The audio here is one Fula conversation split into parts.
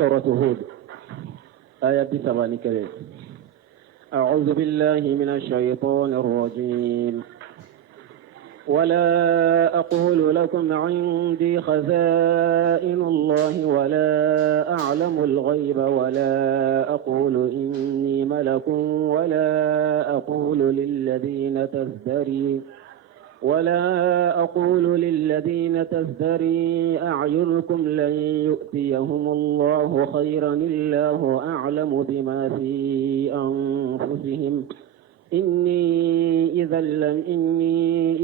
سورة هود آية 7 كريم. أعوذ بالله من الشيطان الرجيم. ولا أقول لكم عندي خزائن الله ولا أعلم الغيب ولا أقول إني ملك ولا أقول للذين تزدري أعينكم لن يؤتيهم الله خيرا الله أعلم بما في أنفسهم إني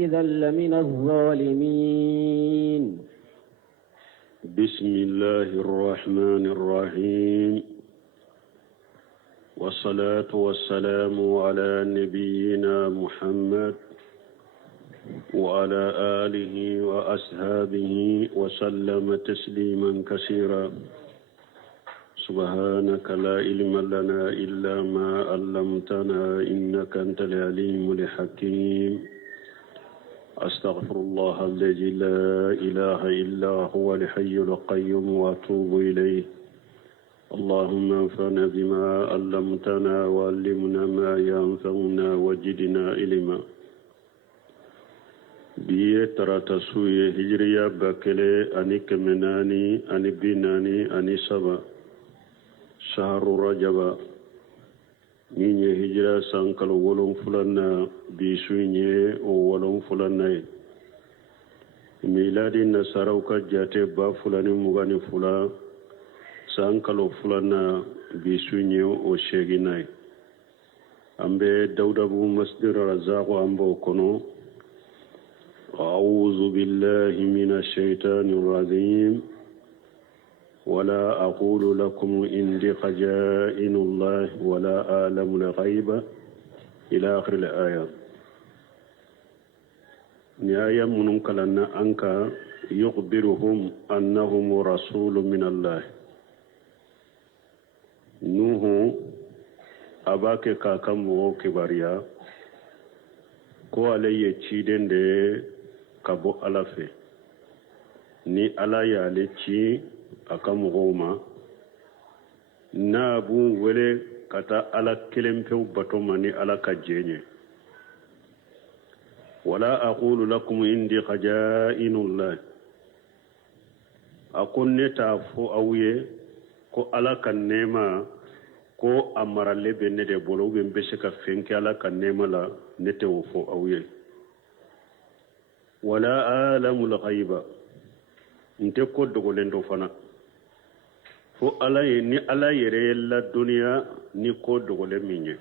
إذا لمن الظالمين. بسم الله الرحمن الرحيم، والصلاة والسلام على نبينا محمد وعلى آله وأصحابه وسلم تسليما كثيرا. سبحانك لا علم لنا إلا ما علمتنا إنك أنت العليم الحكيم. أستغفر الله الذي لا إله إلا هو الحي القيوم وأتوب إليه. اللهم انفعنا بما علمتنا وعلمنا ما ينفعنا وزدنا علما. biye tarata suye hijriya bakele ani kemenani ani binani ani saba shahru rajaba ninye hijra sankal wolon fulanna bi sunye o wolon fulanna miladi nasaraw ka jate ba fulani mugani fula sankal fulanna bi sunye o sheginay ambe daudabu masdir razaqo ambo kono. أعوذ بالله من الشيطان الرجيم. ولا أقول لكم إني خزائن الله ولا أعلم الغيب إلى آخر الآية. نهاية منكلنا أنك يخبرهم أنهم رسول من الله. نوح أباك كاكم وكباريا ko ale ye ciden de ka bɔ ala fɛ ni ala y'ale ci a ka mɔgɔw ma n'a b'u wele ka taa ala kelen pewu bato ma ni ala ka jɛ ɲɛ. wala aqulu lakum indi khaza'inullah. a ko ne t'a fɔ aw ye ko ala ka nɛɛma ko a marale bɛ ne de bolo ubiyɛn n bɛ se ka fɛn kɛ ala ka nɛɛma la ne tɛ o fɔ aw ye. wala alamul ghaiba. n tɛ ko dogolen dɔ fana fo ala ye ni ala yɛrɛ ye ladɔnniya ni ko dogolen min ye.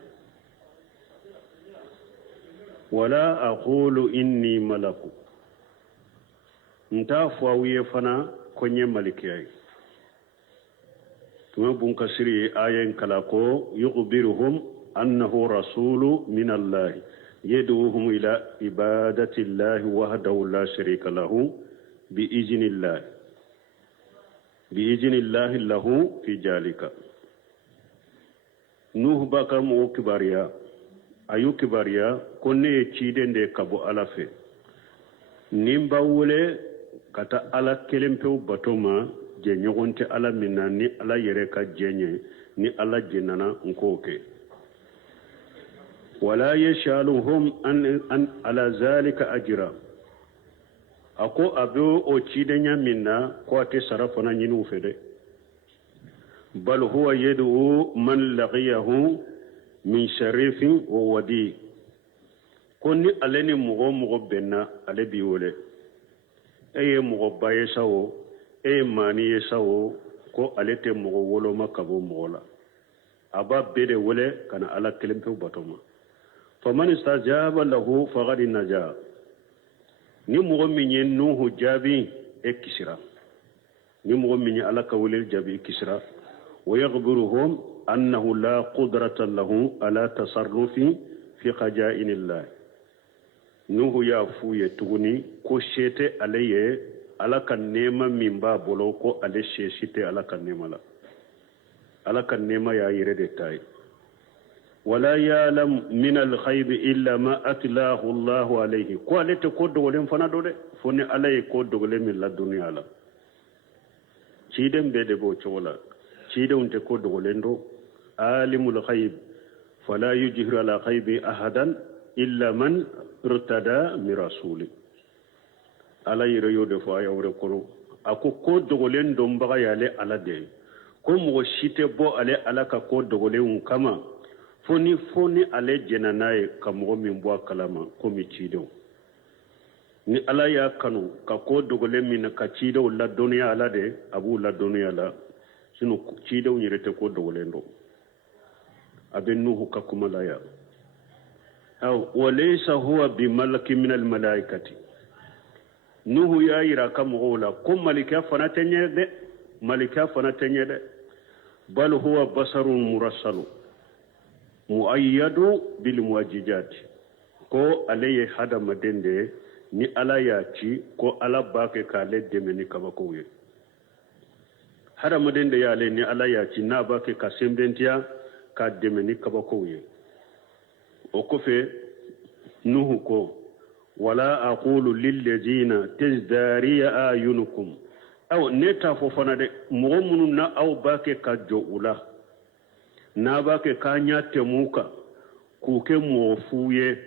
wala aqulu inni malaku. n t'a fɔ aw ye fana ko n ye malikiya ye. tuma bun kasiri ayen kala ko yukhbiruhum annahu rasulu min Allah yad'uhum ila ibadati Allah wahdahu la sharika lahu bi iznillah lahu fi jalika. nuh baka mo kibariya ayu kibariya ko ne ciden de kabo ala fe nimba wole kata ala kelempew batoma je ɲɔgɔn tɛ ala min na ni ala yɛrɛ ka jɛ ɲɛ ni ala jɛnana nko kɛ. wala yashaluhum an ala zalika ajra. a ko a bɛ o cidenya min na ko a tɛ sara fana ɲini u fɛ dɛ. bal huwa yad'u man laqiyahu min sharifin wa wadi. ko ni ale ni mɔgɔ mɔgɔ bɛnna ale b'i wele. e ye mɔgɔ ba ye sa o e maani ye sa o ko ale tɛ mɔgɔ woloma ka bɔ mɔgɔ la. a b'a bɛɛ de wele ka na ala kelen pewu bato ma. faman istajaba lahu faqad naja. ni mɔgɔ min ye nuhu jaabi e kisira. ni mɔgɔ min ye ala ka wele jaabi e kisira. wa yakhbiruhum annahu la qudrata lahu ala tasarrufi fi khaza'inillah. nuhu y'a f'u ye tuguni ko se tɛ ale ye ala ka nɛɛma min b'a bolo ko ale se si tɛ ala ka nɛɛma la. ala ka nɛɛma y'a yɛrɛ de ta ye. wala ya'lam min al-ghayb illa ma atlahu Allah alayhi. ko ale tɛ ko dogolen fana do dɛ fo ni ala ye ko dogolen min ladɔnniya la. ciden bɛɛ de b'o cogo la. cide unte ko dogolendo alimul ghaib fala yujhiru ala ghaibi ahadan illa man irtada min rasuli ala yire yode fo ayawre kono ako ko dogolendo mbaga yale ala de ko mo shite bo ale ala ka ko dogole un kama foni ale jenanaye ka mo min bo kalama ko mi cido ni ala ya kanu ka ko dogole min ka cido la duniya ala de abu la duniya la sino cido nyirete ko dogolendo aben nuhu ka kuma la ya aw walaysa huwa bimalaki min al malaikati nuhu ya ira ka mo la ko malika fana tenye de bal huwa basarun murassalu muayyadu bil muwajjijat ko alaye hada madende ni ala ya ci ko ala bake ka le demeni kaba ko ye hada madende ya le ni ala ya ci na bake ka sembentiya ka demeni kaba ko ye o ko fe nuhu ko wala aqulu lil ladina tazdariya ayunukum aw neta fo fana de mo munun na aw bake ka jo ula na bake ka nya temuka ku ke mo fuye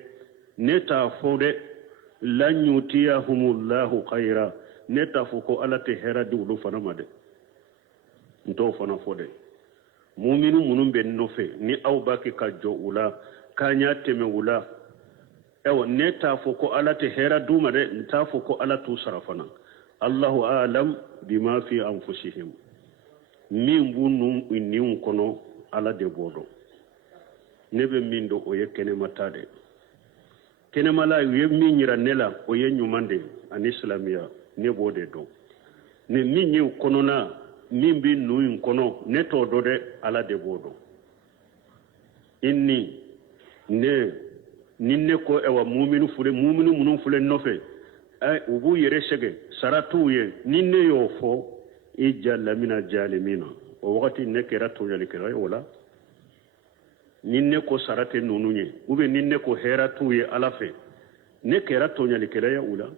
neta fo de lan yutiyahumullahu khaira neta fo ko ala te hera du fana made ndo fana fo de mu'minu munun ben no fe ni aw bake ka jo ula ka nya teme ula aw neta fo ko ala te hera du made nta fo ko ala tu sarafana Allahu a'lam bima fi anfusihim min bunu inni kono ala de bodo nebe min do o yekene matade kene mala ye min nyira nela o ye nyumande an islamiya ne bode do ne min nyi kono na min bi nu kono ne to do de ala de bodo inni ne ninne ko ewa mu'minu munun fule nofe ay ubu yere shege saratu ye ninne yo fo ijalla mina jalimina o wakati ne kera to yali kera wala ninne ko sarate nununye ube ninne ko heratu ye alafe ne kera to yali kera ya wala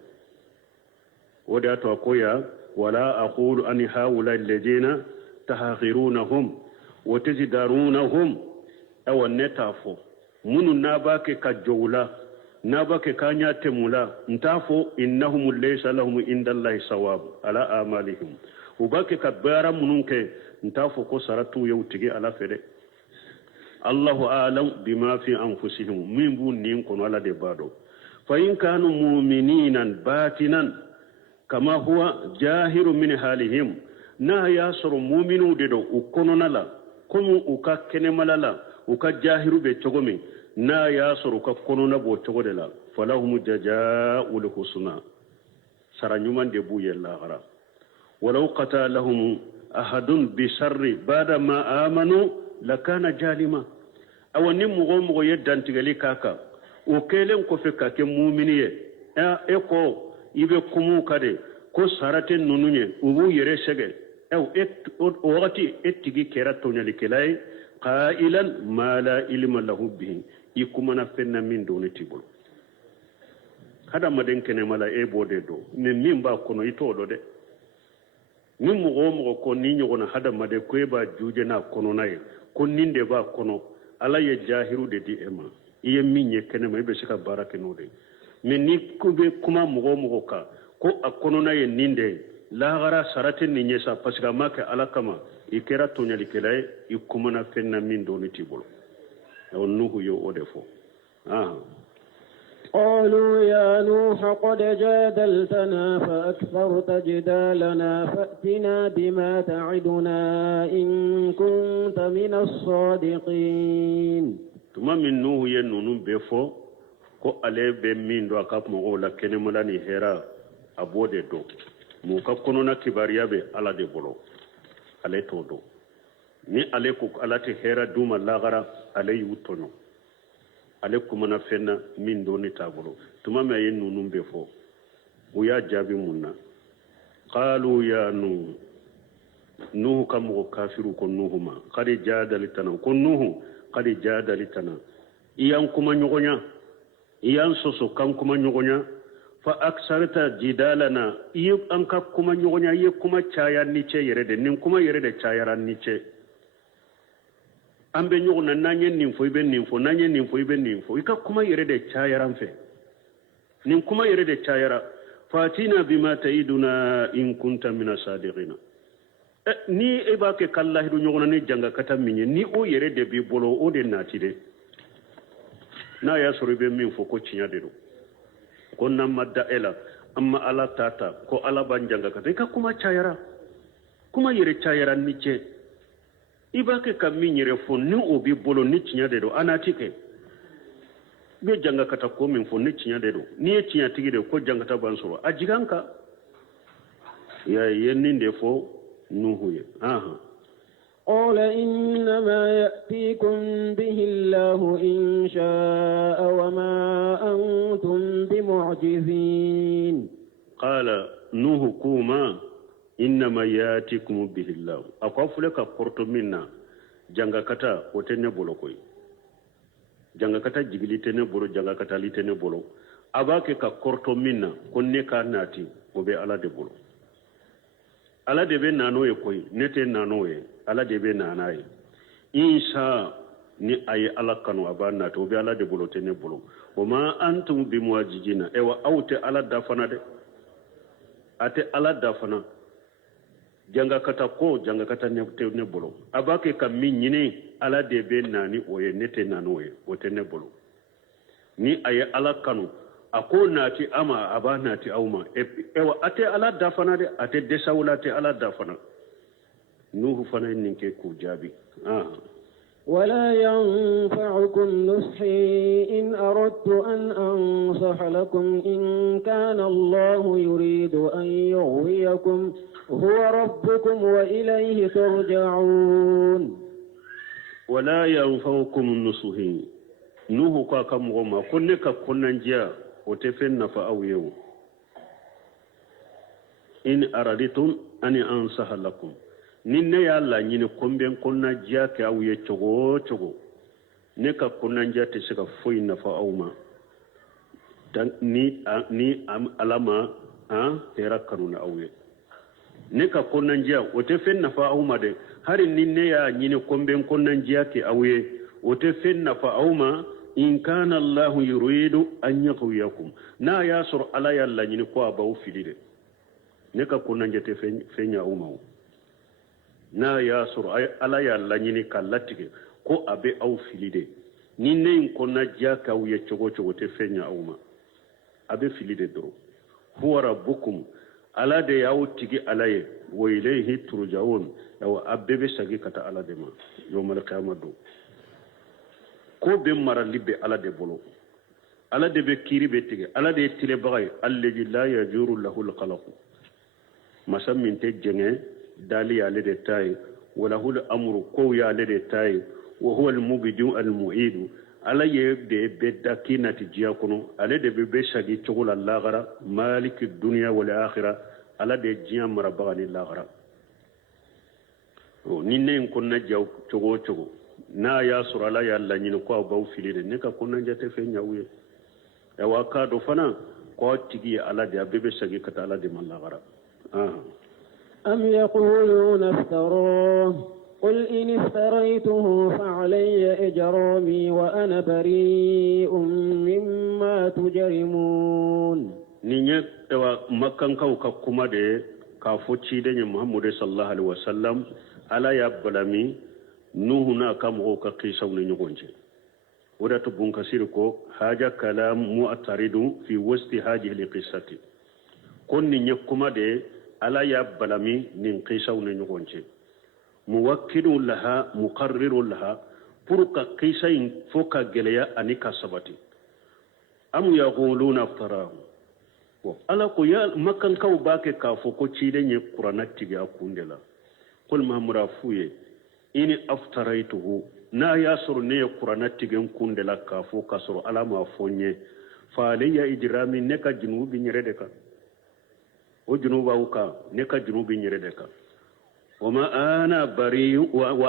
wada to akoya wala aqulu an haula alladhina tahaghirunahum wa tazdarunahum aw netafo munun nabake ka jowla nabake kanya temula ntafo innahum laysa lahum indallahi sawab ala amalihim ubake kabara mununke ntafo ko saratu yewtige ala fede Allahu a'lam bima fi anfusihim min bunnin kono ala de bado fa in kanu mu'mininan batinan kama huwa jahiru min halihim na yasru mu'minu de do ukono nala komu uka kenemalala uka jahiru be chogomi na yasru ka kono na bo chogode la falahum jazaa'ul husna saranyuman de bu yella gara walau qatalahum ahadun bisarri bada ma amanu lakana jalima awani mugo yeddantigali kaka o kelen ko fe kake mu'miniye e ko ibe kumu kade ko sarate nununye ubu yere shege o wati ettigi kera tonyali kelay qailan ma la ilma lahu bihi ikumana fenna min doni tibul hada maden kene mala e bode do ne min ba kono ito do de min mugo ko ni nyogona hada made ko e ba juje na kono naye ko ninde ba kono ala ye jahiru de di ema iye minye kene ma be sika barake no de men ni kube kuma mugo ka ko akono na ye ninde la gara sarate ni nyesa pasika make ala kama ikera tonyali kelay ikumana fenna min doni tibul on nuhu yo odefo قالوا يا نوح قد جادلتنا فأكثرت جدالنا فأتنا بما تعدنا إن كنت من الصادقين ثم من نوح ينون بفو ko ale be min do akap mo la kene mulani hera abode do mo ka kono na kibariya be ala de bolo ale to do ni ale ko ala te hera duma lagara ale yutono ale kuma na fenna min do ni tabolo tuma me yen nunum be fo bu ya jabi munna qalu ya nuhu kam ko kafiru ko nuhuma qad jadalitana ko nuhu qad jadalitana iyan kuma nyogonya iyan soso kan kuma nyogonya fa aksarta jidalana iyo an ka kuma nyogonya ye kuma chaya niche yere de nin kuma yere de chaya ran niche ambe ɲɔgɔn na n'an ye nin fɔ i bɛ nin fɔ n'an ye nin fɔ i bɛ nin fɔ i ka kuma yɛrɛ de cayara n fɛ nin kuma yɛrɛ de cayara fatina bima ta'iduna in kunta mina sadiqina ni e b'a kɛ ka lahidu ɲɔgɔn na ni jangakata min ye ni o yɛrɛ de b'i bolo o de nati de n'a y'a sɔrɔ i bɛ min fɔ ko tiɲɛ de don ko n'an ma da e la an ma ala ta ko ala b'an jangakata i ka kuma cayara kuma yɛrɛ cayara ni cɛ i b'a kɛ ka min yɛrɛ fɔ ni o b'i bolo ni tiɲɛ de don a n'a ti kɛ i bɛ jangakata ko min fɔ ni tiɲɛ de don n'i ye tiɲɛtigi de ko jangakata b'an sɔrɔ a jigin an kan i ye nin de fɔ nuhu ye قال إنما يأتيكم به الله إن شاء وما أنتم بمعجزين قال نوح كوما إنما يأتيكم به الله أقف لك قرط منا جنغكتا وتنبولو كوي جنغكتا جبلي تنبولو جنغكتا لي تنبولو أباك كقرط منا كوني كاناتي وبي على دبولو ala de bɛ nan'o ye koyi ne tɛ nan'o ye ala de bɛ nana ye insha ni a ye ala kanu a b'a nati o bɛ ala de bolo tɛ ne bolo o ma antum bi muwajijina ewa aw tɛ ala da fana dɛ a tɛ ala da fana jangakata ko jangakata tɛ ne bolo a b'a kɛ ka min ɲini ala de bɛ nani o ye ne tɛ nan'o ye o tɛ ne bolo ni a ye ala kanu a ko nati ama a b'a nati aw ma ewa a tɛ ala da fana dɛ a tɛ desaw la a tɛ ala da fana nuhu fana ye nin kɛ k'u jaabi ولا ينفعكم نصحي إن أردت أن أنصح لكم إن كان الله يريد أن يغويكم هو ربكم وإليه ترجعون ولا ينفعكم نصحي nuhu ka ka mɔgɔ ma ko ne ka kɔnɔndiya o tɛ fɛn nafa aw ye o in araditum ani ansaha lakum ni ne y'a laɲini ko n bɛ n kɔnɔndiya kɛ aw ye cogo o cogo ne ka kɔnɔndiya tɛ se ka foyi nafa aw ma ni ala ma hɛrɛ kanu na aw ye ne ka kɔnɔndiya o tɛ fɛn nafa aw ma dɛ hali ni ne y'a ɲini ko n bɛ n kɔnɔndiya kɛ aw ye o tɛ fɛn nafa aw ma in kana allahu yuridu an yaghwiyakum n'a y'a sɔrɔ ala y'a laɲini ko a b'aw fili dɛ ne ka kɔnɔndiya tɛ fɛn ɲɛ aw ma o n'a y'a sɔrɔ ala y'a laɲini ka latigɛ ko a bɛ aw fili de ni ne in kɔnɔndiya k'aw ye cogo o cogo tɛ fɛn ɲɛ aw ma a bɛ fili de dɔrɔn huwa rabbukum ala de y'aw tigi ala ye wa ilayhi turja'un awa a bɛɛ bɛ segin ka taa ala de ma yawmal qiyamah don ko bɛ marali bɛ ala de bolo ala de bɛ kiiri bɛ tigɛ ala de ye tilebaga ye allazi la yajuru lahul khalaq masa min tɛ jɛngɛ dali y'ale de ta ye wa lahul amru kow y'ale de ta ye wa huwa al-mubdi'u al-mu'idu ala ye de bɛ da kinati diya kɔnɔ ale de bɛ sagi cogo la lagara maliki dunya wal akhirah ala de diya marabaga ni lagara ni ne in kɔnɔ jaw cogo o cogo n'a y'a sɔrɔ ala y'a laɲini ko aw b'aw fili de ne ka kɔnɔndiya tɛ fɛn ɲɛ aw ye awa k'a dɔn fana k'aw tigi ye ala de a bɛɛ bɛ segin ka taa ala de ma lagara أم يقولون افتراه قل إن افتريته فعلي إجرامي وأنا بريء مما تجرمون نينيك ewa makkankaw ka kuma de k'a fɔ ciden muhammadu sallallahu alaihi wasallam ala y'a balami nuhu n'a ka mɔgɔw ka kisaw ni ɲɔgɔn cɛ o da to bunkasiri ko haja kalam mu'taridun fi wasti hadhihi alqissati ko nin ye kuma de ala y'a balami nin kisaw ni ɲɔgɔn cɛ muwakkilun laha muqarrirun laha pour ka kisa in fo ka gɛlɛya ani ka sabati am yaquluna iftarahu ala ko ya makankaw b'a kɛ k'a fɔ ko ciden ye kuranna tigɛ a kun de la qul mahamura fu ye ini aftaraytuhu n'a y'a sɔrɔ ne ye kuranna tigɛ n kun de la k'a fɔ k'a sɔrɔ ala m'a fɔ n ye fa alayya ijrami ne ka junubu bi n yɛrɛ de kan o junubu b'aw kan ne ka junubu bi n yɛrɛ de kan wa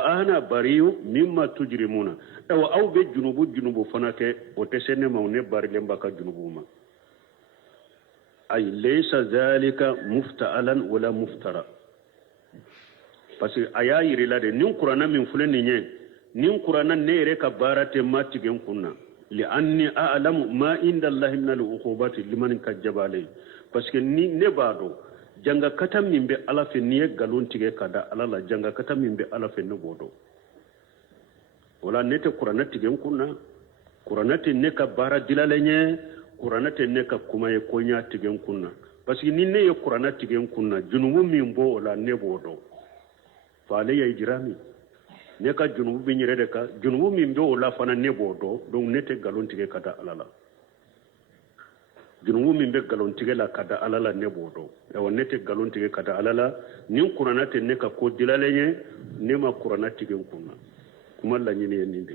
ana bariyu mimma tujrimuna wa aw bɛ junubu fana kɛ o tɛ se ne ma ne barilen b'a ka junubu ma ay laysa zalika mufta'alan wala muftara parce que a y'a yir'i la de nin kuranna min filɛ nin ye nin qur'ana nere ka barate matigen kunna li anni a'lamu ma inda allahi min al-uqubati liman kajjabale parce que ni ne bado janga kata min be ala fe ni galon tige kada ala la janga kata min be ala fe ne bodo wala nete qur'ana tigen kunna qur'ana te ne ka bara dilalenye qur'ana te ne ka kuma ye konya tigen kunna parce que ni ne ye qur'ana tigen kunna junubu min bo wala ne bodo fa le ya ijrami ne ka junubu bi nyere de ka junubu min be wala fana ne bodo donc nete galon tige kada ala la junubu min be galon tige la kada ala la ne bodo e wonete galon tige kada ala la nin qur'ana te ne ka ko dilalenye ne ma qur'ana tigen kunna kuma la nyine yende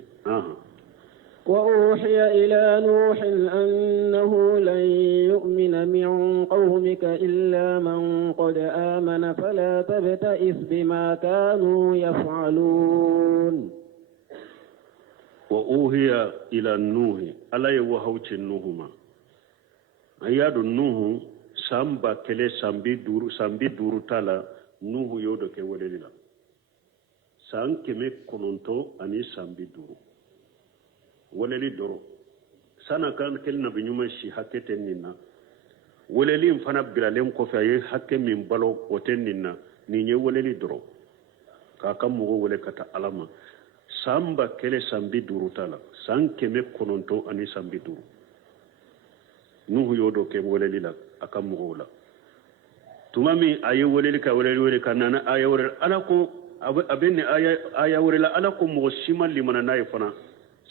وأوحي إلى نوح أنه لن يؤمن من قومك إلا من قد آمن فلا تبتئس بما كانوا يفعلون وأوحي إلى نوح ألا يوهوش النوهما أياد النوح سامبا كلي سامبي دورو تالا نوح يودو كوليلا سان كمي كنونتو أني سامبي دورو waleli doro sana kan kel na binyuma shi hakete ninna waleli mfana bilalen ko fa ye hakke min balo woten ninna ni nye waleli doro ka kam mo wole kata alama samba kele sambi duru tala san keme kononto ani sambi duru nuhu yodo ke waleli la akam mo la tumami aye waleli ka waleli kanana aye wore ala ko abenne aya wore la ala ko mo shimal limana nay fana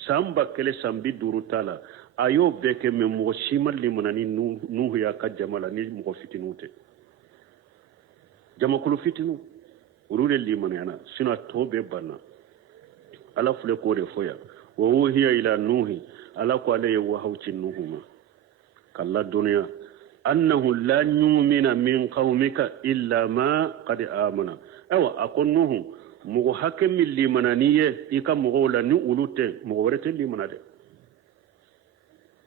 samba kele sambi duru tala ayo beke me mo shimal limanani nuhu ya ka jamala ni mo fitinute jamakulu fitinu urule limanana sina tobe bana ala fule ko de foya wa huwa ila nuhi ala ko ale wa hawci nuhuma kala dunya annahu la yu'mina min qaumika illa ma qad amana awa akon nuhu mugo hakke min limananiye ika mugo la ni ulute mugo warete limanade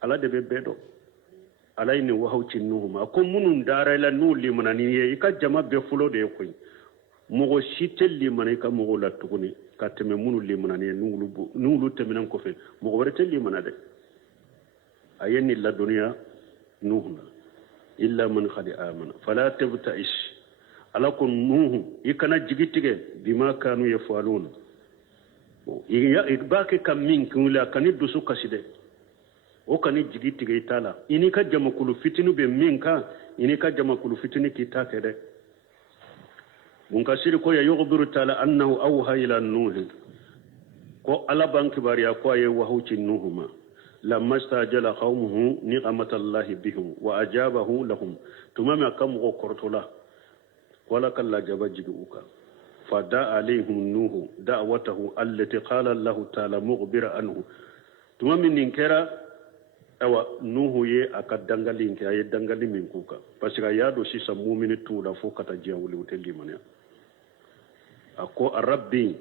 ala de be bedo ala ni wahawci nuhuma ko munun dara la nu limananiye ika jama be fulo de koy mugo sitel limana ika mugo la tuguni ka teme munu limananiye nu ulute minan ko fe mugo warete limanade ayeni la dunya nuhuna illa man qad amana fala tabta'ish ala ko nuhu ikana jigitige bima kanu yafalun ya ibake kam min kula kani dusu kaside o kani jigitige itala ini ka jamakulu fitinu be minka ini ka jamakulu fitini kitake de mun kasiri ko ya yughbiru taala annahu awha ila nuh ko ala banki bariya ko ay wahuci nuhuma lamma stajala qawmuhu ni'matallahi bihim wa ajabahu lahum tumama kam ko kortola wala kalla jabajiduka fada alaihim nuhu da'watahu allati qala Allah ta'ala mughbira anhu tumami ninkera awa nuhu ye akadangalin ke ay dangali min kuka parce que yado si sa mu'mini tula fo kata jawli wutelli manya ako rabbi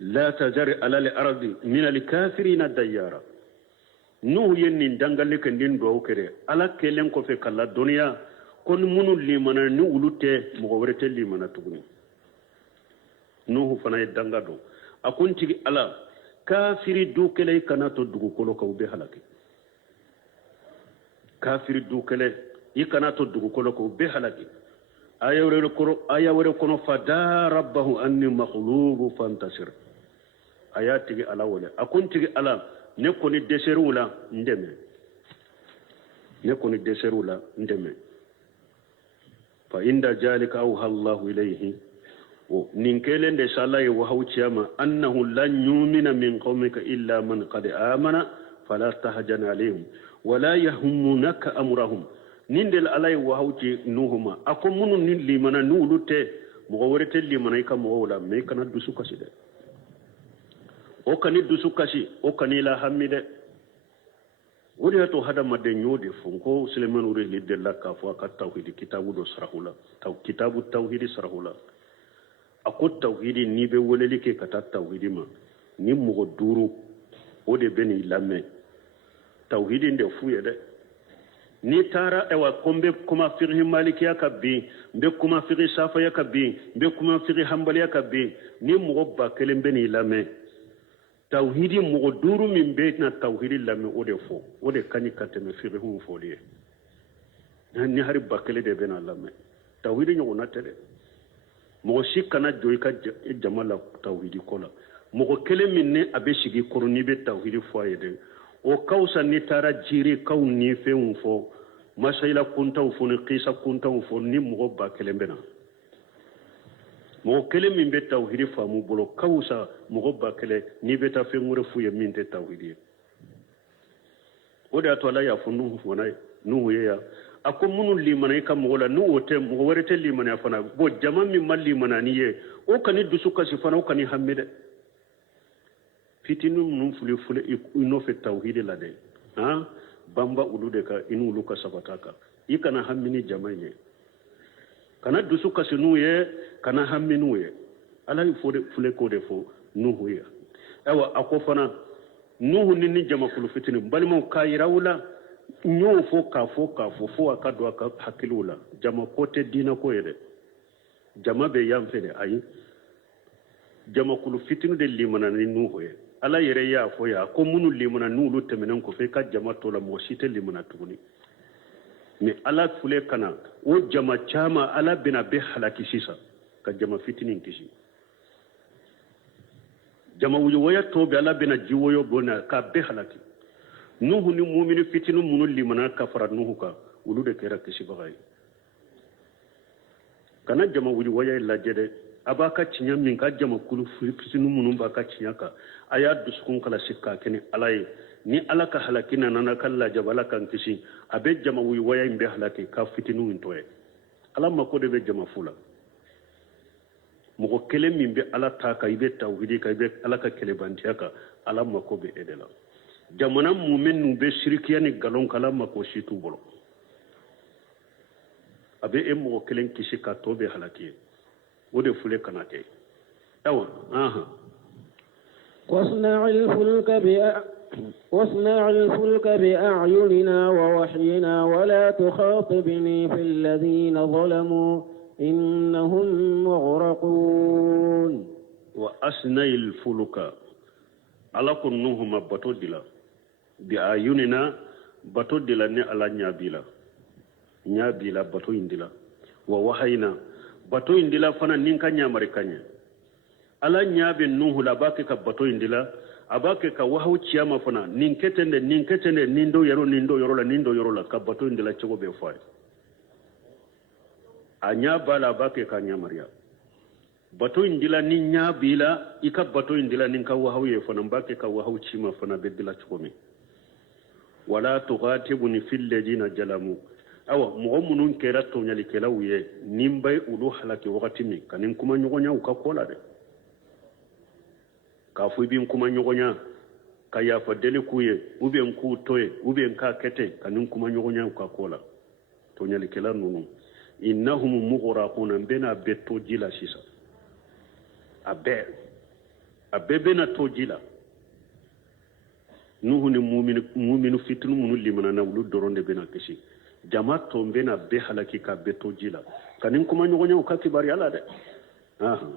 la tajari ala al-ardi min al-kafirin ad-dayyara nuhu yenni dangali ke ndin do kere ala kelen ko fe kala dunya kon munu limana ni ulute mo warete limana tuguni nuhu fana danga do akunti ala kafiri du kele kana to dugu kolo ka ube halaki kafiri du kele ikana to dugu kolo ka ube halaki aya wore kono fada rabbahu anni maghlubu fantasir ayati ala wala akunti ala ne koni deserula ndeme fa inda jalika awha Allah ilayhi o ninkele de salaye wa hawciyama annahu lan yu'mina min qaumika illa man qad amana fala tahzan alayhim wala yahmunaka amrahum nindel alay wa hawci nuhuma akom munun nin limana nulute mo worete limana ka mo wala me kana dusu kaside o kani dusu kasi o kani la hamide wodi to hada madde nyode funko Suleiman uri lidde lakka fo ka tawhid kitabu do sarahula kitabu tawhid sarahula akot tawhid ni be woleli ke kata tawhid ma ni mo duru o de beni lamme tawhid inde fuye de ni tara ewa kombe kuma fiqh malikiya kabbi be kuma fiqh shafiya kabbi be kuma fiqh hanbaliya kabbi ni mo ba kelen beni lamme tawhidi mo duru min be na tawhidi lami o de fo o de kani kateme fiqhu fo de ni hari bakele de bena lame tawhidi nyo na tele mo shikana joy ka jamala tawhidi kola mo kele min ne abe shigi koroni be tawhidi fo ayede o kawsa ni tara jiri kaw ni fe fo masayla kunta fo ni qisa kunta fo ni mo bakele bena mo kele min be tawhidi famu bolo kawsa mo bakele ni be ta fe ngure fu ye min te tawhidi o da to la ya funu fo nay nu ya ako munu limana ka mo la nu wote mo werete limana fana bo jama min malli manani ye o kani dusuka si fana o kani hamide fitinu mun fule ino fe tawhid la de ha bamba ulude ka inu luka sabataka ikana hammini jamaye kana dusuka sinu ye kana hamminu ye ala fule ko de fo nuhu ya awa ako fana nuhu ni jama kulu fitinu balimo kayrawla nyo fo fo akadwa ka hakilula jama kote dina ko yede jama be yamfede ayi jama kulu fitinu de limana ni nuhu ye ala yere ya fo ya ko munu limana nulu temenen ko fe ka jama to la mo site limana tuguni me ala fule kana o jama chama ala bina be halaki sisa ka jama fitinin kishi jama wuyo waya to be ala bina jiwoyo bona ka be halaki nuhu ni mu'minu fitinu munu limana kafara nuhu ka ulu de kera kishi bagay kana jama wuyo waya la jede abaka cinya min ka jama kulu fitinu munu ba ka cinya ka aya duskun kala sikka kene alay ni alaka halakina nana kala jabala kan kishi abe jama wuyo waya imbe halaki ka fitinu intoye ala mako de be jama fula mugo kele min be ala ta ka ibe tawhidi ka ibe ala ka kele bantiya ka ala mako be edela jamana mu'min nu be shirkiya ni galon kala mako shitu bolo abe e mugo kelen kishi ka to be halaki o de fule kanate awa aha واصنع الفلك بأعيننا ووحينا ولا تخاطبني في الذين ظلموا إنهم مغرقون وأصنع الفلك على كنهم بطودلا بأعيننا بطودلا ني على نيابيلا بطويندلا ووحينا بطويندلا فانا نينكا نيامريكانيا ala nyabe nuhu la bake ka bato indila abake ka wahu chiyama fana ninketende nindo yoro la ka bato indila chego be fay anya bala bake ka nyamaria bato indila ni nyabila ika bato indila ninka wahu ye fana bake ka wahu chima fana bedila chego me wala tughatibuni fil ladina jalamu awa mo munun kera to nyali kela wiye nimbay ulu halaki wakati mi kanin kuma nyogonya ukakola de ka fu bin kuma nyogonya ka ya fadele kuye uben ku toye uben ka kete kanin kuma nyogonya ka kola to nyali kela nunu innahum mughraquna bena beto jila sisa abe bena to jila nuhu ni mu'minu fitnu munu limana na wulu doronde bena kishi jama to bena be halaki ka beto jila kanin kuma nyogonya ka kibari ala de aha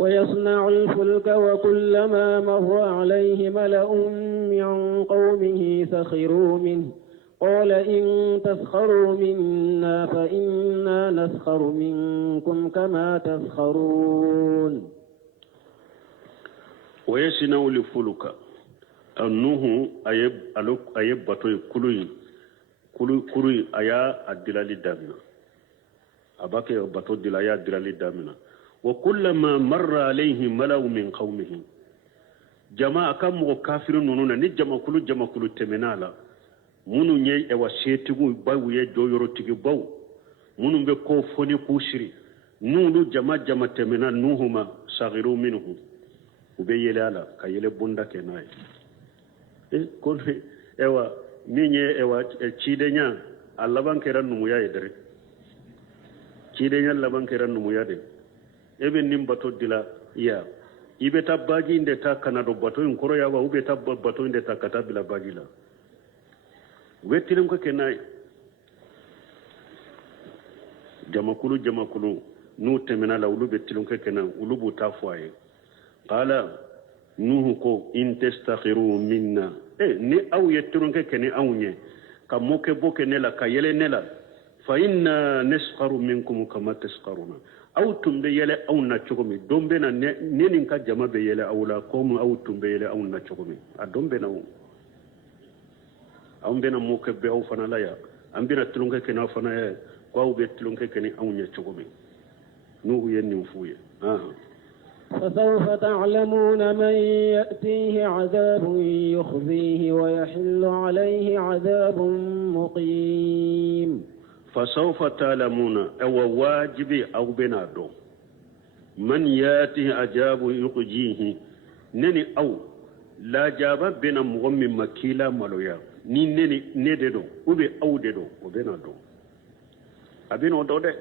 ويصنع الفلك وكلما مر عليه ملأ من قومه سخروا منه قال إن تسخروا منا فإنا نسخر منكم كما تسخرون ويصنع الفلك أنه أيب بطوي كلوي أيا الدلالي دامنا أباك بطو دلايا الدلالي دامنا وكلما مر عليه ملأ من قومه جماعة كم كافرون نونا نجمع كل تمنالا منو ني اوا سيتيغو باو يي جو يورو تيغي باو منو be ko foni kushiri nulu jama temena nuhuma saghiru minhu ube yelala ka yele bunda kenay ko ewa minye ewa chidenya allaban keran numu ya yedere chidenya allaban keran numu ya de ebe nim bato dila ya ibe tabbaji inde ta kanado bato in koro yawa ube tabba bato inde ta katabila bajila wetirim ko kenay jamakulu nu temena la ulu betilum ko kenan ulu buta foye qala nuhu ko in tastakhiru minna ni aw yetronke kene awnye ka moke boke nela ka yele nela fa inna naskharu minkum kama taskharuna aw tumbe yele aw na chogomi dombe na nenin ka jama be yele awla kom aw tumbe yele aw na chogomi a dombe na aw bena moke be aw fana la ya ambira tulunke kene fana ya ko aw be tulunke kene aw nya chogomi nuhu yenni fuye فسوف تعلمون من يأتيه عذاب يخزيه ويحل عليه عذاب مقيم فسوف تعلمون أو واجب أو بنادو من يأتيه عذاب يخزيه نني أو لا جاب بين مغم مكيلا ملويا نني نددو وبي أو ددو وبنادو أبينو دودة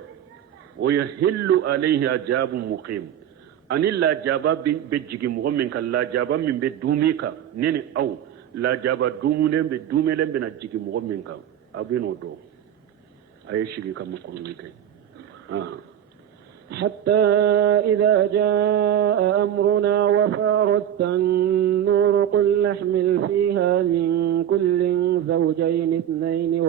ويحل عليه عذاب مقيم ani la jaba be jigi mo men kan la jaba min be dumika neni aw la jaba dumune be dumele be na jigi mo men kan abino do ay shigi kam ko ni kay حتى إذا جاء أمرنا وفارت النور قل نحمل فيها من كل زوجين اثنين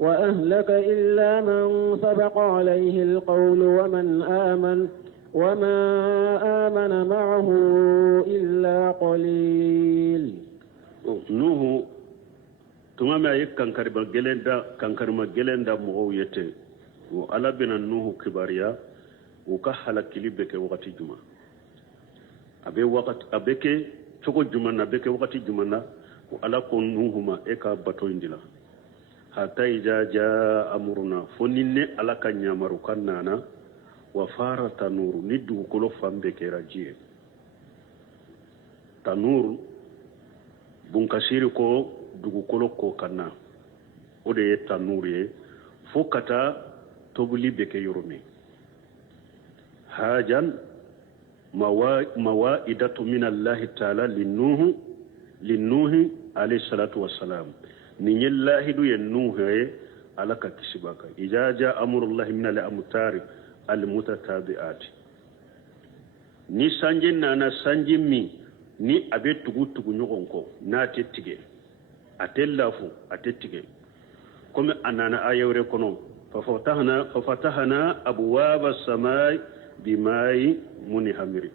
وأهلك إلا من سبق عليه القول وما آمن معه إلا قليل نوح تمام أيك كان جلندا مغويته وعلى بنا نوح كباريا وكحل كليبك وقت الجمعة أبيك تقو الجمعة أبيك وقت الجمعة وعلى كون نوحما إيكا باتوين دلا حتى إذا جاء أمرنا فنين على كان يامرو كان وفار تنور ندو كلو فامبك راجيه تنور بونكاسيري كو دوغو كلو كو كنا ودي تنور فوكتا توبلي بك يرومي هاجان موائدة من الله تعالى للنوح عليه الصلاة والسلام من الله دو ينوح على كتسباك إذا جاء أمر الله من الأمطار المتتابعات ni sanje nana sanje mi ni abe tugu nyogon ko na tettige atellafu atettige comme anana ayawre kono fa fatahna abwaba samai bimai munihamiri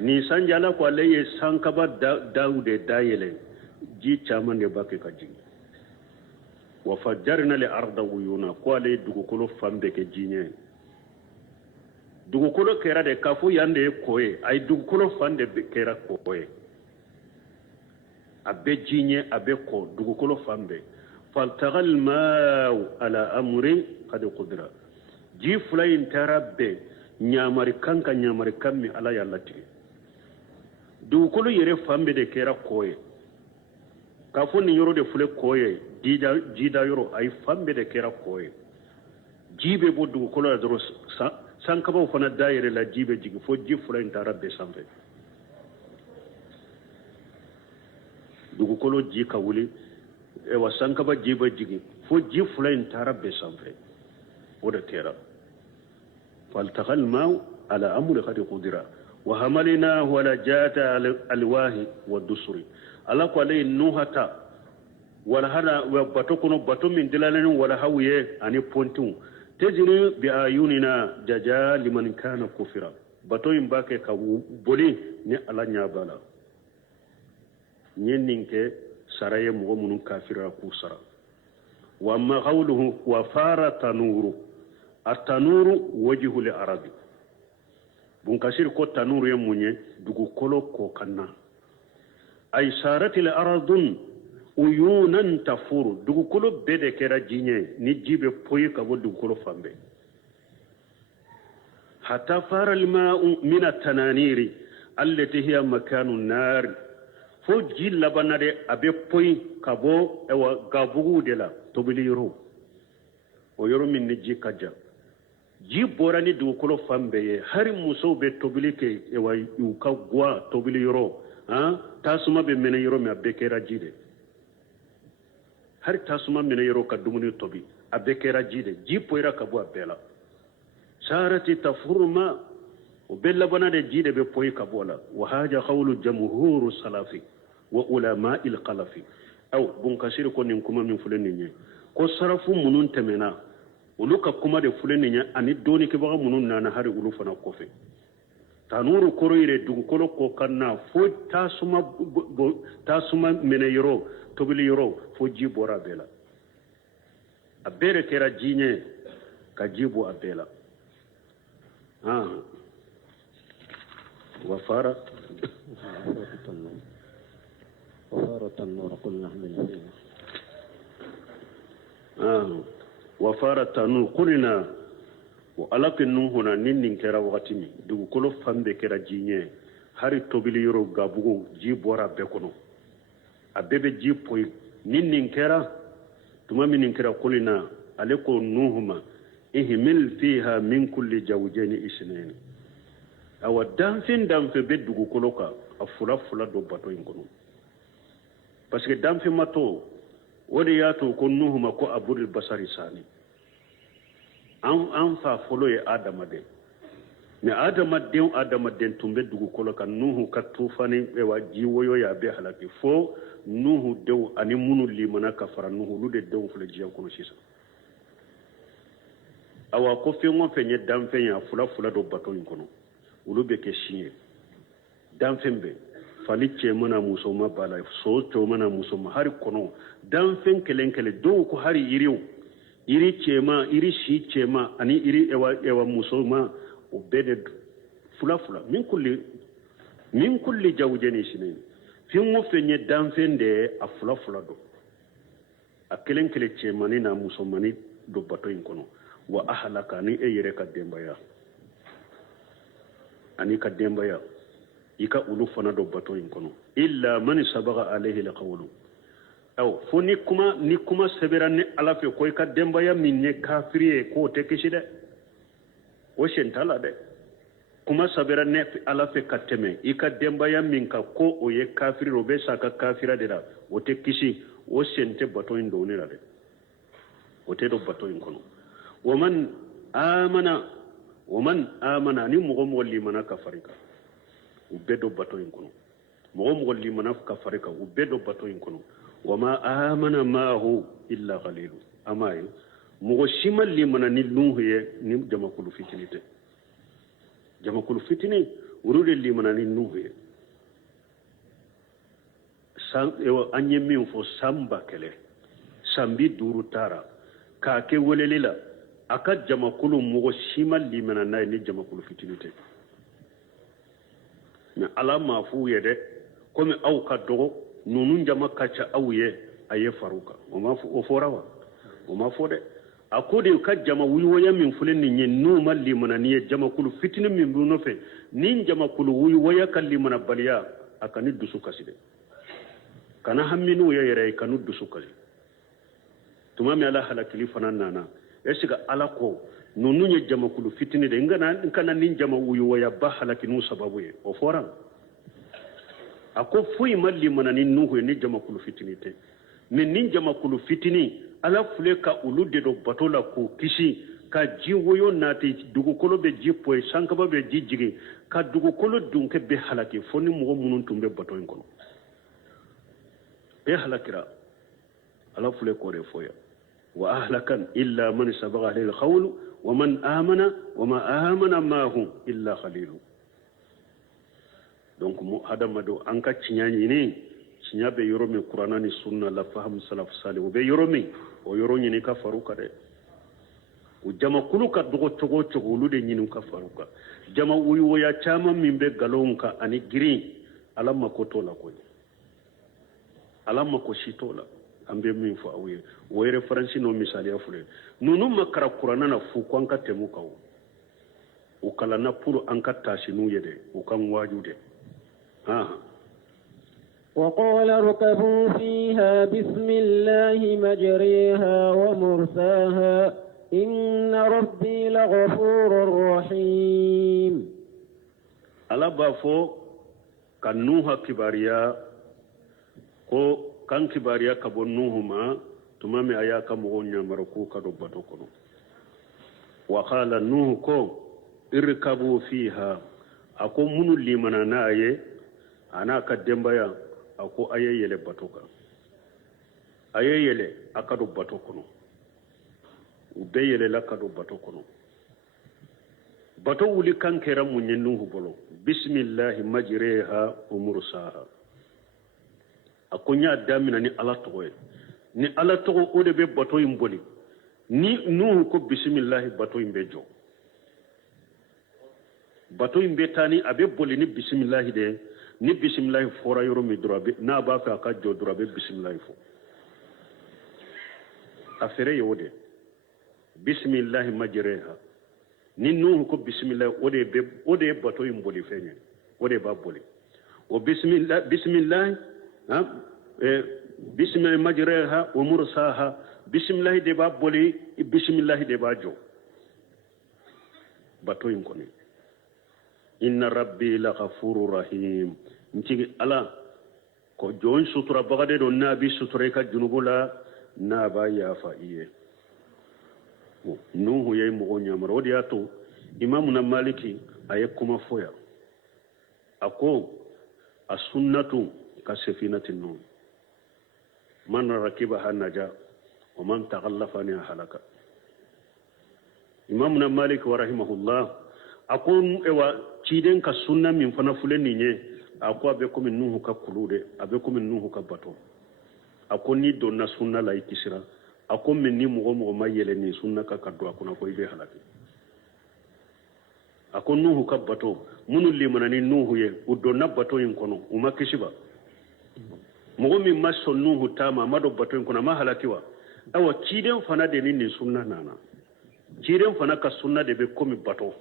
ni sanje ala ko leye sankaba daude dayele ji chamande bakke kaji wa fajjarna li arda uyuna ko le dugu kolo fambe ke jinye dugukolo kera de kafu yande koye ay dugukolo fande kera koye abe jinye abe ko dugukolo fambe faltagal ma'u ala amri qad qudra ji fulayin tarabbe nyamari kammi ala yallati dugukolo yere fambe de kera koye kafu ni yoro de fule koye jida yoro ay fambe de kera koye jibe bo dugukolo la doro sankaba fana daire la jibe jigi fo ji fula inta rabbe sambe dugukolo ji ka wuli e wa sankaba jibe jigi fo ji fula inta rabbe sambe oda tera faltagal ma ala amri qad qudira wa hamalna wala jata alwahi wa dusri ala ko lay nuhata wala hada wa batokono bato min dilalani wala hawiye ani pontu تجري بأعيننا جزاء لمن كان كفرا باتو يمباكي كبولي ني على نيابالا نينينكي سراي مغمون كافرا كوسرا وما قوله وفار تنور التنور وجه العربي بونكاسير كو تنور يموني دوغو كولو كو كنا اي سارت الارض uyunan tafuru dugukolo bede kera jinye ni jibe poyi kabo dugukolo fambe hatta fara alma'u min at-tananiri allati hiya makanu an-nar fo jilla banade abe poyi kabo ewa gabugu de la tobili yoro o yoro min ni jikaja ji borani dugukolo fambe ye hari muso be tobili ke ewa yuka gwa tobili yoro tasuma be mena yoro me abe kera jide har tasuma mena yoro ka dumuni tobi abe kera jide ji poira ka bo abela sarati tafurma وبلا بنا دي جيد ببوي كبولا وهذا قول جمهور السلف وعلماء الخلف أو بنكسير كون نكما من فلنين كو صرفوا منون تمنا ولوكا كما دي فلنين أني دوني كبغا منون نانا هاري ولوفنا كوفي تنور كوريري دونكولو كو كنا فو تاسما من يرو تبلي يرو فو جيبورا بلا أبير كرا جيني كجيبو أبيلا وفارة النور قلنا من وفارة النور قلنا وألاك النور نين كرا وقتني دو كلو فم بكرا جيني هاري توبيلي يرو غابو جيبورا بكونو أبيبي جيبوي نين كرا تما من كرا قلنا عليكو نوهما إهمل فيها من كل جوجين إسنين أو دانفين بدو كلوكا أفلا دو باتو ينكونو parce que danfi mato wodi yato ko nuhuma ko abudul basari sani an fa folo ye adama de mais adama den tumbe dugu kolo kan nuhu ka tufani e wa jiwoyo ya be halaki fo nuhu dew ani munu limana ka fara nuhu lude dew fule jiyan kono sisa awa ko fe ngon fe nye danfe ya fula do bato kono ulube ke shiye danfembe fali cemana musoma bala so cemana musoma hari kono danfen kelenkele do ko hari iri cema iri shi cema ani iri ewa musoma o bede fula min kulli jawjeni sinen fin mo fenye danfende a fula do a kelenkele cemani na musomani do bato kono wa ahlaka ni yere ka dembaya ani ka dembaya ika ulu fana do bato kono illa man sabaga alayhi alqawlu aw fo ni kuma sebera ni ala fe ko ka dembaya minne kafiriye ko te kishide o shentala de kuma sabera ne ala fe kateme ika dembaya min ka ko o ye kafiri robe saka kafira de la o te kishi o shente bato ndo ni la de o te do bato kono ومن آمن ni mogo limana kafarika ubedo bato kono mogo limana kafarika ubedo bato kono wama amana maahu illa qalilu amaye mogo shima limana ni nuhuye ni jamakulu fitini urude limana ni nuhuye anye min fo samba kele sambi duru tara ka ke welelila aka jamakulu mogo shima limana nay ni jamakulu fitinite mais ala ma fu yede comme aw ka dogo nunun jama kacha awye aye faruka o ma fu o forawa o ma fode akode ka jama wuyo ya min fulen ni nyen no ma limana ni jamakulu fitine min bu no fe nin jamakulu wuyo ya kalimana baliya akani dusu kaside kana hamminu ya yere kanu dusu kaside tuma mi ala halakili fanan nana esiga ala ko nunu nye jamakulu fitini de ngana nin jama wuyu waya ba halakinu sababu ye o foran ako fuyi malli mana nin nuhu ni jamakulu fitini te min nin jamakulu fitini ala fule ka ulu de do batola ko kisi ka ji woyo nati dugukolo be ji poy sankaba be ji jigi ka dugukolo dunke be halaki foni mo munun tumbe bato en kono be halakira ala fule ko re foya وأهلكا إلا من سبق عليه القول ومن آمن وما آمن معه إلا قليل donc hada mado anka cinyani ni cinya be yoromi qur'ana ni sunna la faham salaf salih be yoromi o yoroni ni ka faruka de o jama kuluka dogo togo togo lude nyinu ka faruka jama uyu ya chama mimbe galonka ani green alama kotola ko alama ko shitola ambe min fo awe wo reference no misali afule nunu makara qur'ana na fu ko anka temu kaw o kala na pour anka tashinu yede o kan wajude وقال اركبوا فيها بسم الله مجريها ومرساها إن ربي لغفور رحيم ألا بافو كنوها كباريا كو كان كباريا كبنوهما تمامي أياك مغنيا مركو كدبتو كنو وقال نوه كو اركبوا فيها ako munu limana na aye ana ka dembaya ako aye yele bato kan aye yele akado bato kono ube yele la kado bato kono bato wuli kan kera munye nuhu bolo bismillah majreha wa mursaha akonya damina ni ala togo ni ala togo o de be bato imboli ni nuhu ko bismillah bato imbe jo bato imbe tani abe boli ni bismillah de ni bismillah fora yoro mi drobe na ba fa ka jo drobe bismillah fo afere yode bismillah majreha ni nuhu ko bismillah o de bato imboli fenye o de ba boli o bismillah bismillah majreha wa mursaha bismillah de ba boli bismillah de ba jo bato yin koni inna rabbi la ghafurur rahim nti ala ko jon sutura bagade do nabi sutura ka junubula na ba ya fa iye nuhu yay mo nyamaro di ato imamuna maliki aye kuma foya ako as-sunnatu ka safinatin nuh man rakibaha naja wa man taghallafa ni halaka imamuna maliki wa rahimahullah ako ewa ciden ka sunna min fana fuleni nye ako abe ko min nuhu ka kulude abe ko min nuhu ka bato ako ni donna sunna la ikisira ako min ni mo mayele ni sunna ka kaddo akuna ko ibe halaki ako nuhu ka bato munu limana ni nuhu ye udonna bato yin kono uma kishiba mo min maso nuhu tama mado bato yin kono ma halakiwa awa ciden fana de ni sunna nana ciden fana ka sunna de be komi bato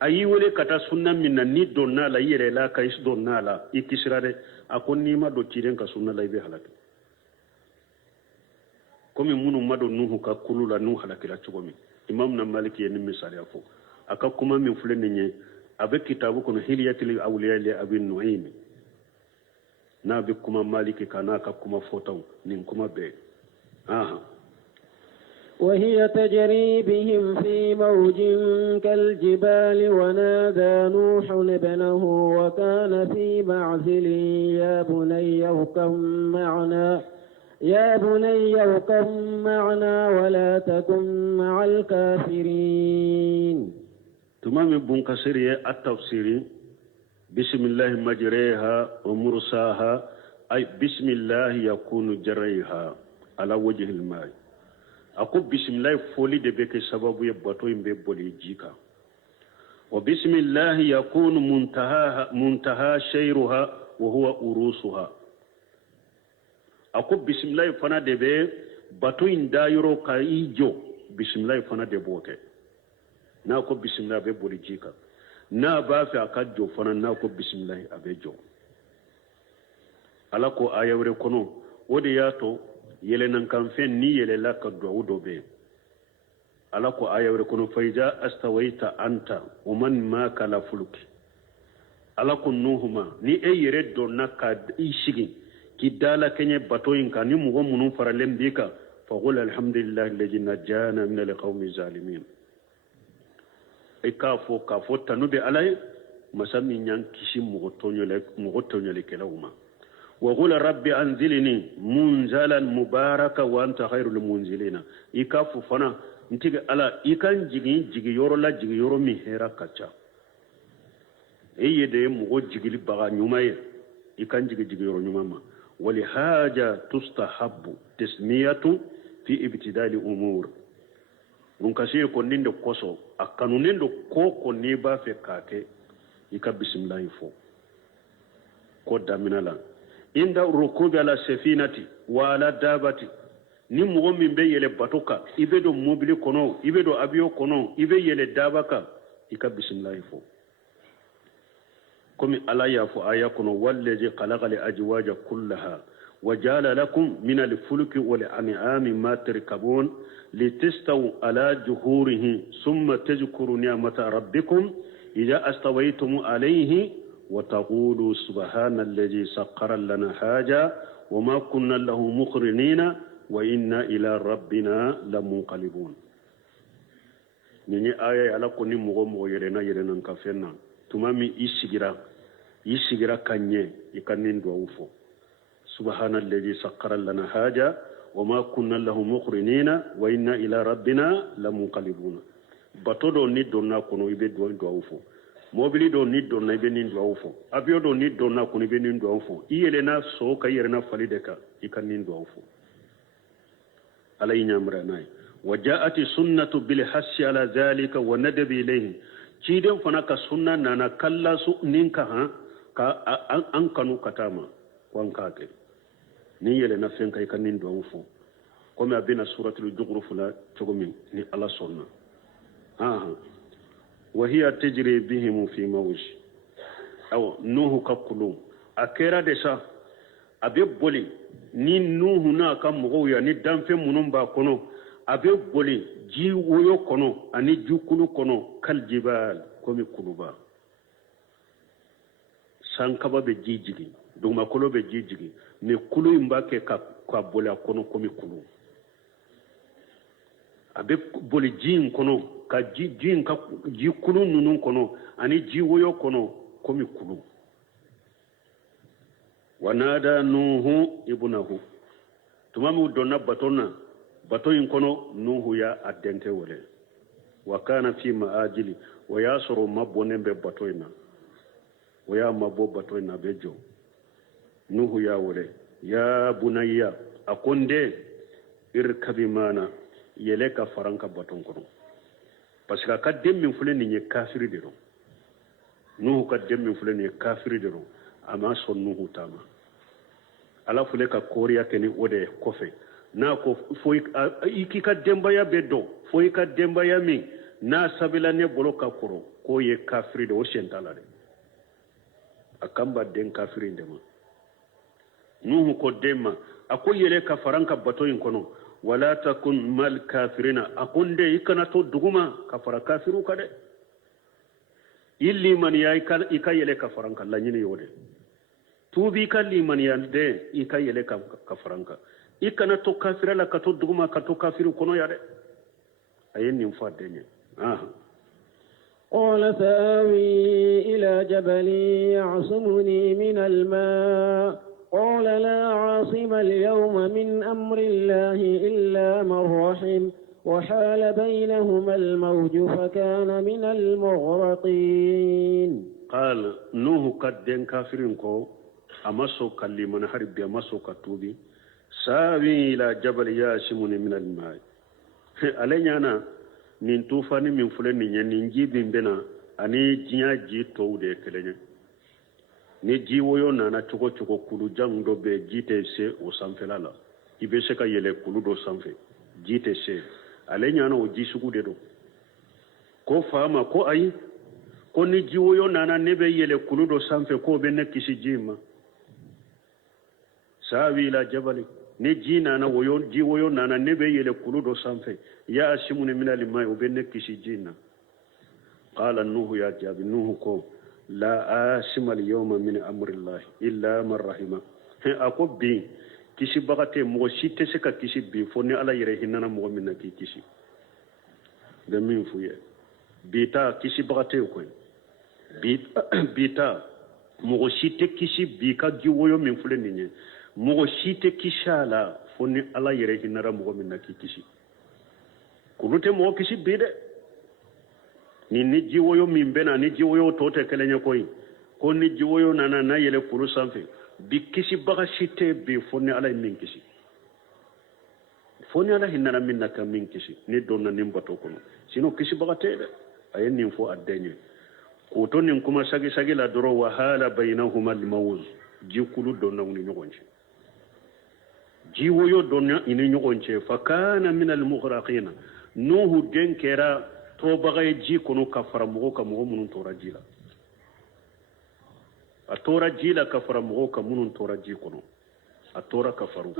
ayi wele kata sunna minna ni donna la yere la ka is donna la ikisira de ako ni ma do ciden ka sunna la ibe halaki komi munu mado nuhu ka kulula nuhu halakira chugomi imam na maliki ni misali afo aka kuma min fulani nye abe kitabu kono hilyatil awliya li abin nuaym na be kuma maliki kana ka kuma fotaw nin kuma be aha وهي تجري بهم في موج كالجبال ونادى نوح ابنه وكان في معزل يا بني اركب معنا ولا تكن مع الكافرين. تمام ابن كثير التفسير بسم الله مجريها ومرساها أي بسم الله يكون جريها على وجه الماء. أقول بسم الله فولي دبك سبب يبطو يمبي بولي جيكا وبسم الله يكون منتهى شيرها وهو أروسها. أقول بسم الله فنا دبي بطو يندايرو كايجو بسم الله فنا دبوكي ناكو بسم الله بولي جيكا na ba fi aka jo fana na ko bismillah abe jo ala ko ayawre kono wodi yato yele nan kan fen ni yele la ka do do be ala ko ayawre kono fayja astawaita anta wa man ma kala fulki ala ko nuhuma ni e yere do nakka ishigi ki dala kenye batoyin kan ni mugo munun faralem bika fa qul alhamdulillah alladhi najana min alqawmi zalimin e kafo tanube alay masami nyang kisi mugo tonyole kelawuma wa qul rabbi anzilni munzalan mubaraka wa anta khairul munzilina ikafu fana ntiga ala ikan jigi yoro mi hera kacha eyede mugo jigili baga nyumaye ikan jigi yoro nyumama wali haja tustahabbu tasmiyatu fi ibtidali umur nunkasi ko ninde koso akanu nendo ko ne ba fe kate ika bismillah fo ko daminala inda rukubi ala safinati wa ala dabati ni mugo min be yele batoka ibe do mobile kono ibe do avion kono ibe yele dabaka ika bismillah fo komi ala ya fo aya kono wallazi khalaqal ajwaja kullaha وجعل لكم من الفلك والأنعام ما تركبون لتستووا على جهوره ثم تذكروا نعمة ربكم إذا استويتم عليه وتقولوا سبحان الذي سخر لنا هذا وما كنا له مقرنين وإنا إلى ربنا لمنقلبون نيني آية على كوني مغو يلنا كفنا tumami isigira kanye ikanin do ufo subhanalladhi sakkara lana haja wama kunna lahu muqrinina wa inna ila rabbina lamunqalibuna bato do ni donna kono ibe do ufo mobili do ni donna ibe ni do ufo abio do ni donna kono ibe ni do ufo iyele na so ka yere na falideka ikanin do ufo alay nyamra nay وجاءت السنة بالحث على ذلك وندب إليه تيدم فناك سنة نانا كلا سؤنينك أنكنو كتاما وانكاك نية لنفسك يكنين دوانفو كما بين سورة الجغرف لا تغمين ني الله سنة وهي تجري بهم في موج أو نوه كقلوم أكيرا دسا أبي بولي ni nuhu na kan mɔgɔw ya ni danfɛn minnu b'a kɔnɔ a bɛ boli ji woyo kɔnɔ ani jukulu kɔnɔ kaljibal komi kuluba sankaba bɛ ji jigin dugumakolo bɛ ji jigin mais kulu in b'a kɛ ka boli a kɔnɔ komi kulu a bɛ boli ji in kɔnɔ ka ji kulu ninnu kɔnɔ ani ji woyo kɔnɔ komi kulu wanada nuhu ibnahu tumamu donna bato in kono nuhu ya adenke wole wa kana fi maajili wa yasru mabone be bato ina wa ya mabo bato ina bejo nuhu ya wole ya bunayya akonde irkabi mana yele ka faranka baton kono parce que ka demmin fuleni ni kafiri de ro nuhu ka demmin fuleni kafiri de ro ama son nuhu tama ala fule ka koriya keni ode kofe na ko foi iki ka dembaya bedo foi ka dembaya mi na sabila ne bolo ka koro ko ye kafiri de o shentala de akamba den kafiri ndema nuhu ko demma ako yele ka faranka bato in kono wala takun mal kafirina akunde ikana to duguma ka fara kafiru kade illi man ya ika yele ka faranka la nyini yode tubi kalli man yande ika yele ka faranka ikana to kafira la ka to duguma ka to kafiru kono yade ayen nim fa denye قال سآوي إلى جبل يعصمني من الماء قال لا عاصم اليوم من أمر الله إلا من رحم وحال بينهما الموج فكان من المغرقين قال نوح قد كافرين كو أمسو كلمة حرب أمسو كتوبي ساوي إلى جبل يعصمني من الماء علينا أنا nin tufani min fule nin ye nin ji bin bena ani jiya ji tow de kelenya ni ji woyo nana cogo cogo kulu jang do be ji te se o sanfela la ibe se ka yele kulu do sanfe ji te se ale nyana o ji sugu de do ko fama ko ayi ko ni ji woyo nana ne be yele kulu do sanfe ko be ne kisi jima sawi la jabali ni ji nana ji woyo nana ne be yele kulu do sanfe ya asimuni min al-ma'i ubenne kisi jinna qala nuhu ya jabi nuhu ko la asima al-yawma min amri allah illa man rahima ako bi kisi bagate mo site se ka kisi bi fonni ala yere hinana mo min na kisi de min fuye bita kisi bagate ko bita mo site kisi bi ka ji woyo min fule ninye mo site kishala fonni ala yere hinara mo min na kisi kulute mo kisi bide ni jiwoyo min bena ni jiwoyo tote kelenya koy ko ni jiwoyo nana na yele kulu sanfe bi kisi baga shite bi fonni ala min kisi fonni ala hinna min naka min kisi ni donna nim bato kono sino kisi baga tede ayen nim fo addenye ko to nin kuma sagi la doro wa hala bainahuma al-mawz jikulu donna ni nyogonche jiwoyo donna ini nyogonche fakana min al-mughraqina nuhu den kera to bagay ji kono kafara mugo ka mugo munun tora jila a tora jila kafara mugo ka munun tora ji kono a tora kafaru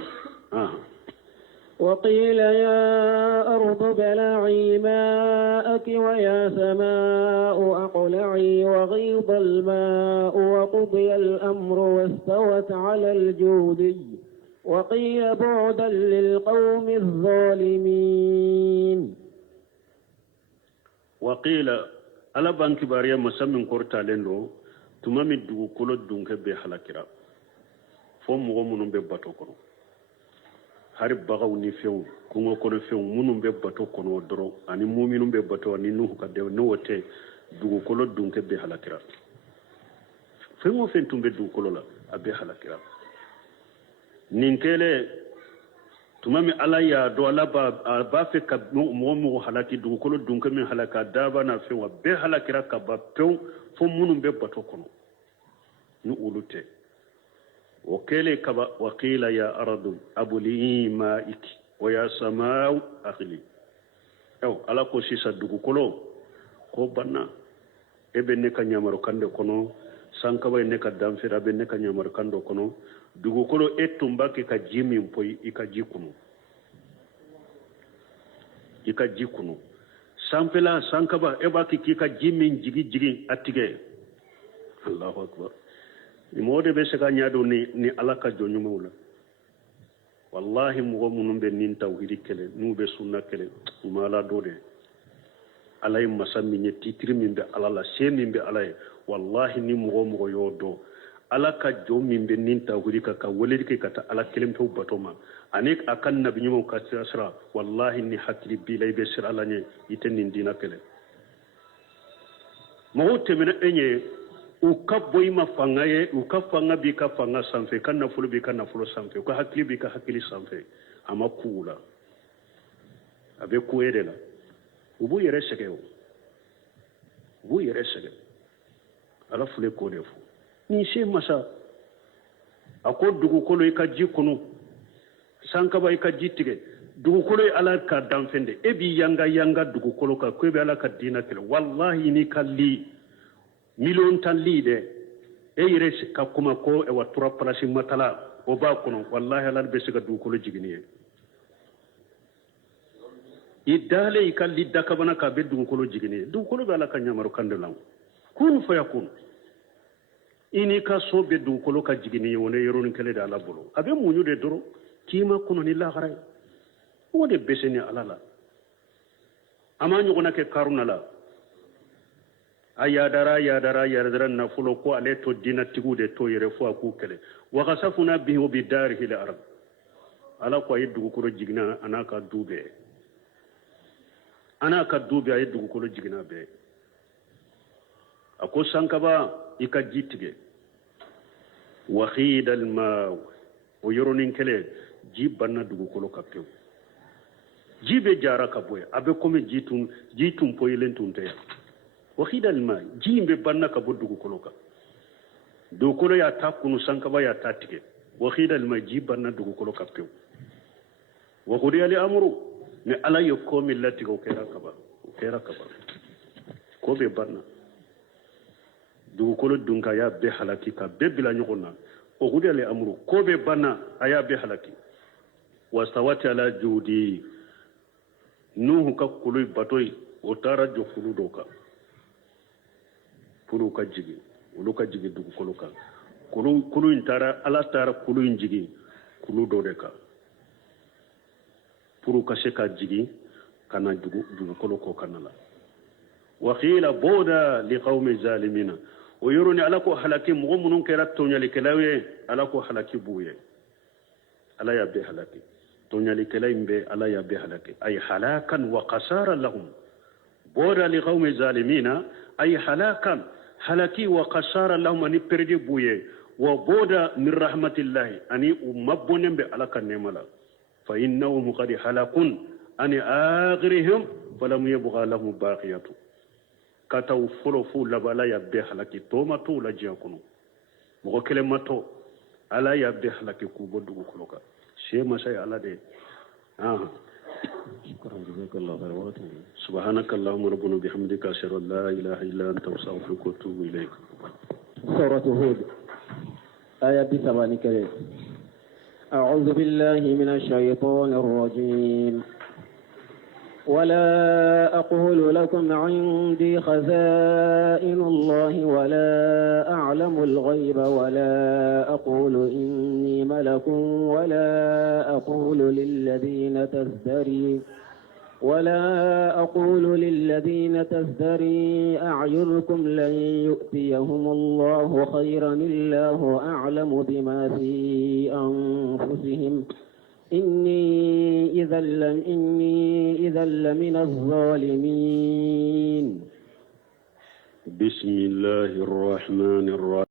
وقيل يا أرض بلعي ماءك ويا سماء أقلعي وغيض الماء وقضي الأمر واستوت على الجودي وقيل بعدا للقوم الظالمين وقيل ala banki bariya masamin kortalen do tuma mi dugukolo dunke be halakira fo mogo minnu bɛ bato kɔnɔ hari bagaw ni fɛnw kungo kɔnɔ fɛnw minnu bɛ bato kɔnɔ dɔrɔn ani muminu bɛ bato ani nuhu ka dɛw n'o tɛ dugukolo dunke bɛ halakira fɛn o fɛn tun bɛ dugukolo la a bɛ halakira nin kɛlen tuma min ala y'a dɔn ala b'a fɛ ka mɔgɔ mɔgɔ halaki dugukolo dunke min halaka daba n'a fɛnw a bɛɛ halakira ka ban pewu fo minnu bɛ bato kɔnɔ ni olu tɛ o kɛlen kaba wa qila ya aradu abuli ma'iki wa ya samau akhli ala ko sisan dugukolo ko banna e bɛ ne ka ɲamarokan de kɔnɔ sankaba ye ne ka danfɛra bɛ ne ka ɲamarokan dɔ kɔnɔ dugukolo e tun b'a kɛ ka ji min poyi i ka ji kunu i ka ji kunu sanfɛla sankaba e b'a kɛ k'i ka ji min jigi a tigɛ allahu akbar ni mɔgɔ de bɛ se ka ɲɛdɔn ni ala ka jɔn ɲumanw la wallahi mɔgɔ minnu bɛ nin tawhidi kɛlɛ n'u bɛ sunna kɛlɛ u ma ala dɔ de ala ye masa min ye titiri min bɛ ala la se min bɛ ala ye wallahi ni mɔgɔ y'o dɔn ala ka jɔn min bɛ nin tawhidi kan ka weleli kɛ ka taa ala kelen pewu bato ma ani a ka nabi ɲumanw ka sira wallahi ni hakili b'i la i bɛ sira ala ɲɛ i tɛ nin diina kɛlɛ mɔgɔw tɛmɛna e ɲɛ u ka bɔ i ma fanga ye u ka fanga b'i ka fanga sanfɛ ka nafolo b'i ka nafolo sanfɛ u ka hakili b'i ka hakili sanfɛ a ma ku u la a bɛ ku e de la u b'u yɛrɛ sɛgɛn o u b'u yɛrɛ sɛgɛn ala file k'o de fɔ nin se masa a ko dugukolo i ka ji kunu sankaba i ka ji tigɛ dugukolo ye ala ka danfɛn de e b'i yanga dugukolo kan ko e bɛ ala ka diina kɛlɛ wallahi n'i ka li miliyɔn tan li dɛ e yɛrɛ ka kuma ko wa tura palasi matala o b'a kɔnɔ wallahi ala bɛ se ka dugukolo jigin ye i dalen i ka li dakabana k'a bɛ dugukolo jigin ye dugukolo bɛ ala ka ɲamarokan de la kun fɔ ya kun i n'i ka so bɛ dugukolo ka jigin ye o ne yɔrɔnin kelen de ala bolo a bɛ muɲu de dɔrɔn k'i ma kɔnɔ ni lahara ye o de bɛ se ni ala la a ma ɲɔgɔnna kɛ karuna la a yadara nafolo ko ale to diinatigiw de to yɛrɛ fo a k'u kɛlɛ wakasafuna bihi o bi darihi l arab ala ko a ye dugukolo jiginna a n'a ka du bɛɛ a n'a ka du bɛɛ a ye dugukolo jiginna bɛɛ a ko sankaba i ka ji tigɛ wahida almaw o yɔrɔnin kelen ji banna dugukolo ka pewu ji bɛ jara ka bɔ yen a bɛ komi ji tun poyilen tun tɛ yan wahida almaw ji in bɛ banna ka bɔ dugukolo kan dugukolo y'a ta kunu sankaba y'a ta tigɛ wahida almaw ji banna dugukolo ka pewu wa qudiya al amru ni ala ye ko min latigɛ o kɛra kaban ko bɛ banna dugukolo dunka y'a bɛɛ halaki ka bɛɛ bila ɲɔgɔn na o qudiya al amru ko bɛ banna a y'a bɛɛ halaki wastawat ala judi nuhu ka kulu bato o taara jɔ fulu dɔw kan fulu ka jigin olu ka jigin dugukolo kan kulu in taara ala taara kulu in jigin kulu dɔ de kan pour ka se ka jigin ka na dugukolo kɔ kana la wa qila buda li qaumi zalimina o yɔrɔni ala ko halaki mɔgɔ minnu kɛra tɔɲalikɛlaw ye ala ko halaki b'u ye ala y'a bɛɛ halaki tɔɲalikɛla in bɛɛ ala y'a bɛɛ halaki ay halakan wa qasara lahum buda li qaumi zalimina ay halakan halaki wa qasara lahum ani perdi b'u ye wa buda min rahmatillahi ani u mabɔnen bɛ ala ka nɛɛma la fa innahum qad halakun ani akhirihim falam yabgha lahum baqiyatu kata u folo fu labala ya bɛɛ halaki tɔ ma to la diɲɛ kɔnɔ mɔgɔ kelen ma to ala y'a bɛɛ halaki k'u bɔ dugukolo kan se masa ye ala de سبحانك اللهم ربنا بحمدك أشهد أن لا إله إلا أنت أستغفرك وأتوب إليك. سورة هود آية 8 أعوذ بالله من الشيطان الرجيم ولا أقول لكم عندي خزائن الله ولا أعلم الغيب ولا أقول إني ملك ولا أقول للذين تزدري ولا أقول للذين تزدري أعينكم لن يؤتيهم الله خيرا الله أعلم بما في أنفسهم إني إذا لمن الظالمين. بسم الله الرحمن الرحيم.